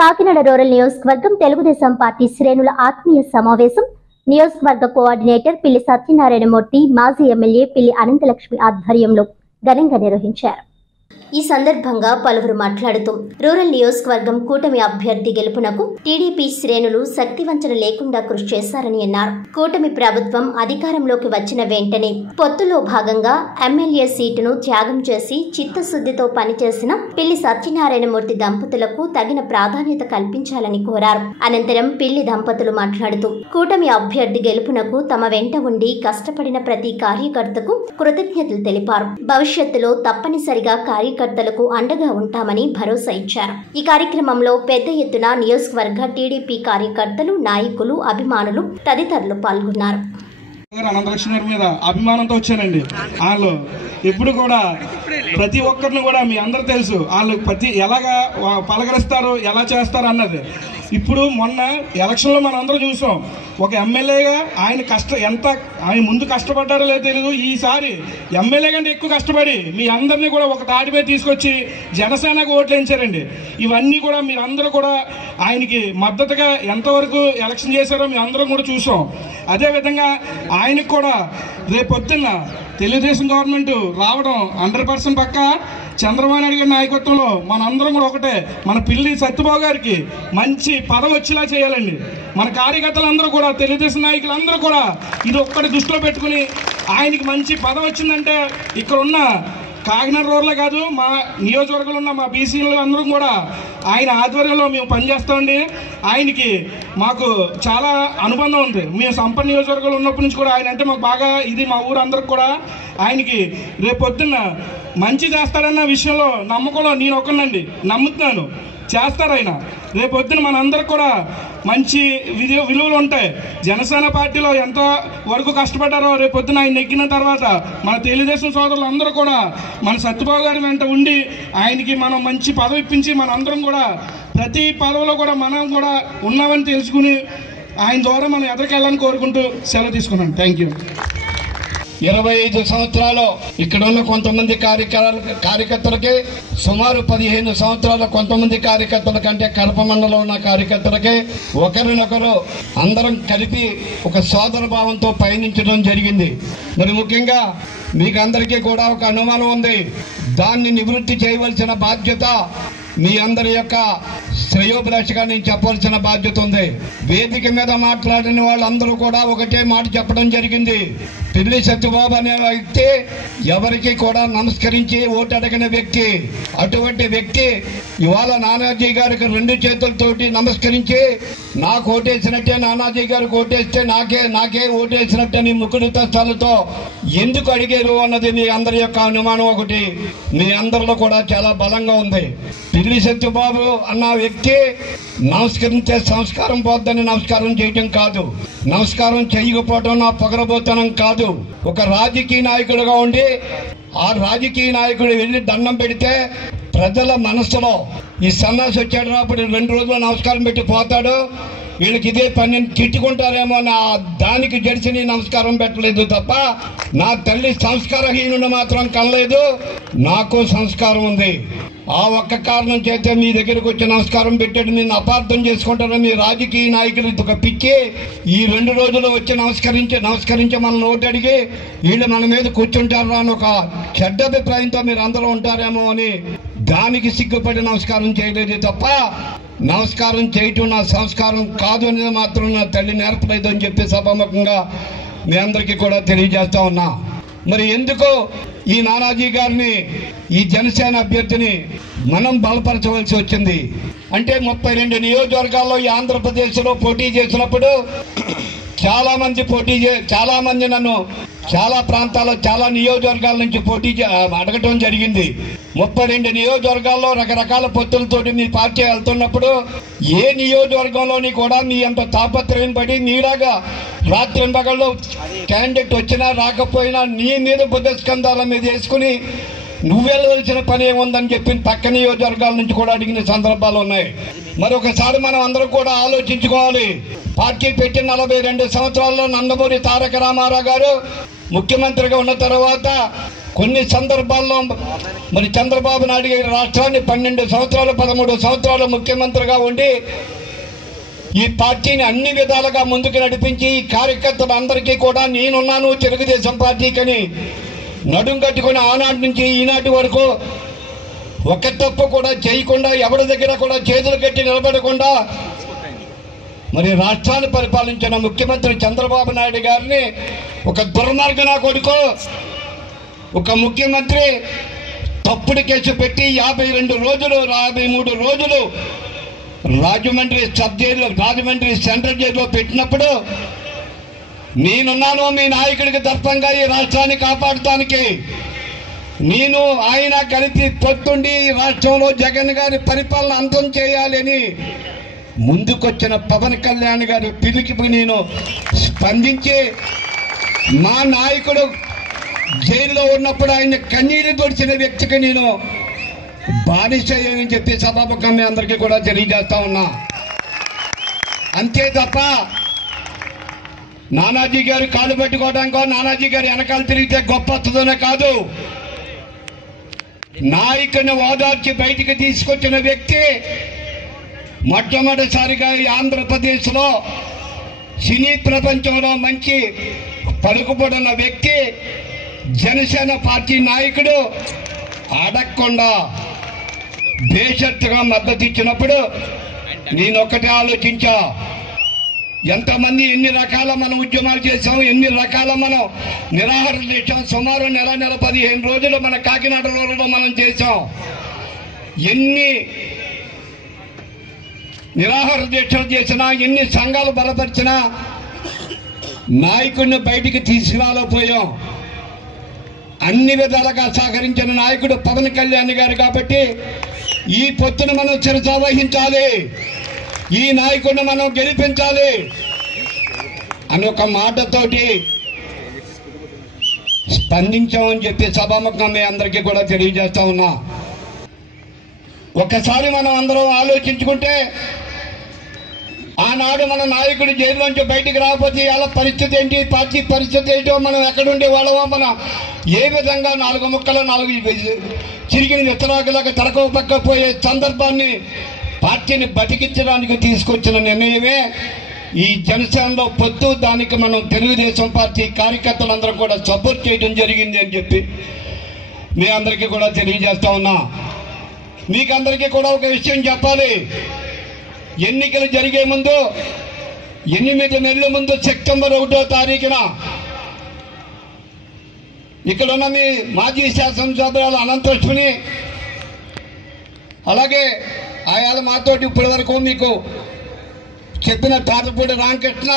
Kakinada rural నియోజకవర్గం Telugu Desam party శ్రేణుల ఆత్మీయ సమావేశం నియోజకవర్గ కోఆర్డినేటర్ పిల్లి సత్యనారాయణమూర్తి, మాజీ ఎమ్మెల్యే పిల్లి అనంతలక్ష్మి ఆధ్వర్యంలో ఘనంగా నిర్వహించారు. ఈ సందర్భంగా పలువురు మాట్లాడుతూ రూరల్ నియోజకవర్గం కూటమి అభ్యర్థి గెలుపునకు టీడీపీ శ్రేణులు శక్తివంచన లేకుండా కృషి చేశారని అన్నారు. కూటమి ప్రభుత్వం అధికారంలోకి వచ్చిన వెంటనే పొత్తులో భాగంగా ఎమ్మెల్యే సీటును త్యాగం చేసి చిత్తశుద్ధితో పనిచేసిన పిల్లి సత్యనారాయణమూర్తి దంపతులకు తగిన ప్రాధాన్యత కల్పించాలని కోరారు. అనంతరం పిల్లి దంపతులు మాట్లాడుతూ కూటమి అభ్యర్థి గెలుపునకు తమ వెంట ఉండి కష్టపడిన ప్రతి కార్యకర్తకు కృతజ్ఞతలు తెలిపారు. భవిష్యత్తులో తప్పనిసరిగా కార్యకర్తలకు అండగా ఉంటామని భరోసా ఇచ్చారు. ఈ కార్యక్రమంలో పెద్ద ఎత్తున నియోజకవర్గ టీడీపీ కార్యకర్తలు, నాయకులు, అభిమానులు తదితరులు పాల్గొన్నారు. అనంతలక్ష్మి గారి మీద అభిమానంతో వచ్చానండి. వాళ్ళు ఎప్పుడు కూడా ప్రతి ఒక్కరిని కూడా మీ అందరూ తెలుసు, వాళ్ళు ఎలాగా పలకరిస్తారు, ఎలా చేస్తారు అన్నది. ఇప్పుడు మొన్న ఎలక్షన్లో మనం అందరూ చూసాం. ఒక ఎమ్మెల్యేగా ఆయన ముందు కష్టపడ్డారో లేదో తెలియదు. ఈసారి ఎమ్మెల్యే కంటే ఎక్కువ కష్టపడి మీ అందరినీ కూడా ఒక తాటిపై తీసుకొచ్చి జనసేనకు ఓట్లు వేయించారండి. ఇవన్నీ కూడా మీరందరూ కూడా ఆయనకి మద్దతుగా ఎంతవరకు ఎలక్షన్ చేశారో మీ అందరం కూడా చూసాం. అదేవిధంగా ఆయనకు కూడా రేపొద్దున్న తెలుగుదేశం గవర్నమెంట్ రావడం 100% పక్కా. చంద్రబాబు నాయుడు గారి నాయకత్వంలో మనందరం కూడా ఒకటే. మన పిల్లి సత్యబాబు గారికి మంచి పదవి వచ్చేలా చేయాలండి. మన కార్యకర్తలందరూ కూడా, తెలుగుదేశం నాయకులందరూ కూడా ఇది ఒక్కటి దృష్టిలో పెట్టుకుని ఆయనకి మంచి పదవి వచ్చిందంటే ఇక్కడ ఉన్న కాకినాడ రోడ్లే కాదు, మా నియోజకవర్గంలో ఉన్న మా బీసీలు అందరం కూడా ఆయన ఆధ్వర్యంలో మేము పనిచేస్తామండి. ఆయనకి మాకు చాలా అనుబంధం ఉంది. మేము సంపన్న నియోజకవర్గంలో ఉన్నప్పటి నుంచి కూడా ఆయన అంటే మాకు బాగా ఇది. మా ఊరు అందరికి కూడా ఆయనకి రేపొద్దున్న మంచి చేస్తారన్న విషయంలో నమ్మకంలో నేను ఒకనండి, నమ్ముతున్నాను. చేస్తారు ఆయన. రేపొద్దున మనందరికి కూడా మంచి విలువలు ఉంటాయి. జనసేన పార్టీలో ఎంత వరకు కష్టపడ్డారో రేపొద్దున ఆయన నెగ్గిన తర్వాత మన తెలుగుదేశం సోదరులు అందరూ కూడా మన సత్యబాబు గారి వెంట ఉండి ఆయనకి మనం మంచి పదవి ఇప్పించి మనందరం కూడా ప్రతి పదవిలో కూడా మనం కూడా ఉన్నామని తెలుసుకుని ఆయన ద్వారా మనం ఎదరికెళ్ళాలని కోరుకుంటూ సెలవు తీసుకున్నాను. Thank you. 25 సంవత్సరాలు ఇక్కడ ఉన్న కొంతమంది కార్యకర్తలకి, సుమారు 15 సంవత్సరాల కొంతమంది కార్యకర్తల కంటే కడప మండలంలో ఉన్న కార్యకర్తలకి ఒకరినొకరు అందరం కలిపి ఒక సోదర భావంతో పయనించడం జరిగింది. మరి ముఖ్యంగా మీకు అందరికీ కూడా ఒక అనుమానం ఉంది. దాన్ని నివృత్తి చేయవలసిన బాధ్యత మీ అందరి యొక్క శ్రేయోభిలాషగా నేను చెప్పవలసిన బాధ్యత ఉంది. వేదిక మీద మాట్లాడిన వాళ్ళందరూ కూడా ఒకటే మాట చెప్పడం జరిగింది. పిల్లి సత్యబాబు అనే వ్యక్తి ఎవరికి కూడా నమస్కరించి ఓటు అడిగిన వ్యక్తి. అటువంటి వ్యక్తి ఇవాళ నానాజీ గారికి 2 చేతులతోటి నమస్కరించి నాకు ఓటేసినట్టే, నానాజీ గారికి ఓటేస్తే నాకే ఓటేసినట్టే నీ ముక్కుడు తస్తాలతో ఎందుకు అడిగారు అన్నది మీ అందరి యొక్క అనుమానం ఒకటి మీ అందరిలో కూడా చాలా బలంగా ఉంది. పిల్లి సత్యబాబు అన్న వ్యక్తి నమస్కరించే సంస్కారం పోద్దని నమస్కారం చేయటం కాదు, నమస్కారం చేయకపోవటం నా పొగరబోతనం కాదు. ఒక రాజకీయ నాయకుడిగా ఉండి ఆ రాజకీయ నాయకుడు వెళ్ళి దండం పెడితే ప్రజల మనసులో ఈ సన్నాసి వచ్చాడు రాబడి 2 రోజులు నమస్కారం పెట్టి పోతాడు, వీళ్ళకి ఇదే పని తిట్టుకుంటారేమో నా దానికి జడిసి నమస్కారం పెట్టలేదు తప్ప నా తల్లి సంస్కారహీనుడు మాత్రం కనలేదు. నాకు సంస్కారం ఉంది. ఆ ఒక్క కారణం చేస్తే మీ దగ్గరకు వచ్చి నమస్కారం పెట్టాడు. నేను అపార్థం చేసుకుంటాను. మీ రాజకీయ నాయకులు ఒక పిచ్చి ఈ 2 రోజులు వచ్చి నమస్కరించి మనల్ని ఓటు అడిగి వీళ్ళు మన మీద కూర్చుంటారు అని ఒక చెడ్డ అభిప్రాయంతో మీరు అందరూ ఉంటారేమో అని దానికి సిగ్గుపడి నమస్కారం చేయలేదు తప్ప నమస్కారం చేయటం నా సంస్కారం కాదు అనేది మాత్రం నా తల్లి నేర్పలేదు అని చెప్పి సభాముఖంగా మీ అందరికీ కూడా తెలియజేస్తా ఉన్నా. మరి ఎందుకు ఈ నానాజీ గారిని, ఈ జనసేన అభ్యర్థిని మనం బలపరచవలసి వచ్చింది అంటే 32 నియోజకవర్గాల్లో ఈ ఆంధ్రప్రదేశ్లో పోటీ చేసినప్పుడు చాలా మంది నన్ను చాలా ప్రాంతాల్లో చాలా నియోజకవర్గాల నుంచి అడగటం జరిగింది. 32 నియోజకవర్గాల్లో రకరకాల పొత్తులతోటి మీ పార్టీ వెళ్తున్నప్పుడు ఏ నియోజకవర్గంలోని కూడా మీ అంత తాపత్రయం పడి మీలాగా రాత్రింబగల్లో క్యాండిడేట్ వచ్చినా రాకపోయినా నీ మీద బుద్ధస్కంధాల మీద వేసుకుని నువ్వెళ్ళవలసిన పని ఏముందని చెప్పి పక్క నియోజకవర్గాల నుంచి కూడా అడిగిన సందర్భాలు ఉన్నాయి. మరొకసారి మనం అందరం కూడా ఆలోచించుకోవాలి. పార్టీ పెట్టి 42 సంవత్సరాల్లో నందమూరి తారక రామారావు గారు ముఖ్యమంత్రిగా ఉన్న తర్వాత కొన్ని సందర్భాల్లో మరి చంద్రబాబు నాయుడు గారి రాష్ట్రాన్ని 12 సంవత్సరాలు 13 సంవత్సరాలు ముఖ్యమంత్రిగా ఉండి ఈ పార్టీని అన్ని విధాలుగా ముందుకు నడిపించి ఈ కార్యకర్తలందరికీ కూడా నేనున్నాను తెలుగుదేశం పార్టీకని నడుం కట్టుకుని ఆనాటి నుంచి ఈనాటి వరకు ఒక తప్పు కూడా చేయకుండా ఎవరి దగ్గర కూడా చేతులు కట్టి నిలబడకుండా మరి రాష్ట్రాన్ని పరిపాలించిన ముఖ్యమంత్రి చంద్రబాబు నాయుడు గారిని ఒక దుర్మార్గన కొడుకు ఒక ముఖ్యమంత్రి తప్పుడు కేసు పెట్టి 52 రోజులు 53 రోజులు Rajahmundry sub jail Rajahmundry central జైల్లో పెట్టినప్పుడు నేనున్నాను మీ నాయకుడికి దర్పంగా ఈ రాష్ట్రాన్ని కాపాడటానికి నేను ఆయన కలిపి పొత్తుండి రాష్ట్రంలో జగన్ గారి పరిపాలన అంతం చేయాలని ముందుకొచ్చిన పవన్ కళ్యాణ్ గారి పిలుపుకి నేను స్పందించి మా నాయకుడు జైల్లో ఉన్నప్పుడు ఆయన కన్నీరు తొడిచిన వ్యక్తికి నేను బానిసయ్యని చెప్పి సభాముఖం మీ అందరికీ కూడా తెలియజేస్తా ఉన్నా. అంతే తప్ప నానాజీ గారు కాలు పట్టుకోవడానికో నానాజీ గారి వెనకాల తిరిగితే గొప్ప వస్తుందనే కాదు, నాయకుని ఓదార్చి బయటికి తీసుకొచ్చిన వ్యక్తి మొట్టమొదటిసారిగా ఆంధ్రప్రదేశ్లో సినీ ప్రపంచంలో మంచి పలుకుబడిన వ్యక్తి జనసేన పార్టీ నాయకుడు అడగకుండా బేషరతుగా మద్దతు ఇచ్చినప్పుడు నేను ఒక్కటే ఆలోచించా, ఎంతమంది ఎన్ని రకాల మనం ఉద్యమాలు చేసాం, ఎన్ని రకాల మనం నిరాహారం చేసాం. సుమారు నెల 15 రోజులు మన కాకినాడ రోడ్లో మనం చేసాం. ఎన్ని నిరాహార దీక్షలు చేసినా, ఎన్ని సంఘాలు బలపరిచినా నాయకుడిని బయటికి తీసుకురాలేకపోయాం. అన్ని విధాలుగా సహకరించిన నాయకుడు పవన్ కళ్యాణ్ గారు కాబట్టి ఈ పొత్తును మనం చిరస వహించాలి, ఈ నాయకుడిని మనం గెలిపించాలి అని ఒక మాటతోటి స్పందించామని చెప్పి సభాముఖంగా మీ అందరికీ కూడా తెలియజేస్తా ఉన్నా. ఒకసారి మనం అందరం ఆలోచించుకుంటే ఆనాడు మన నాయకుడు జైల్లోంచి బయటికి రాకపోతే ఇలా పరిస్థితి ఏంటి, పార్టీ పరిస్థితి ఏంటో, మనం ఎక్కడుండే వాళ్ళమో, మనం ఏ విధంగా 4 ముక్కలు 4 చిరిగిన విత్తనాకులకు తడకవ పక్కపోయే సందర్భాన్ని పార్టీని బతికించడానికి తీసుకొచ్చిన నిర్ణయమే ఈ జనసేనలో పొత్తు. దానికి మనం తెలుగుదేశం పార్టీ కార్యకర్తలందరం కూడా సపోర్ట్ చేయడం జరిగింది అని చెప్పి మీ అందరికీ కూడా తెలియజేస్తా ఉన్నా. మీకు అందరికీ కూడా ఒక విషయం చెప్పాలి. ఎన్నికలు జరిగే ముందు 8 నెలల ముందు సెప్టెంబర్ 1వ తారీఖున ఇక్కడున్న మీ మాజీ శాసనసభ్యులు అనంతలక్ష్మిని, అలాగే ఆయాల మాతోటి ఇప్పటి వరకు మీకు చెప్పిన తాతపూడి రామకృష్ణ,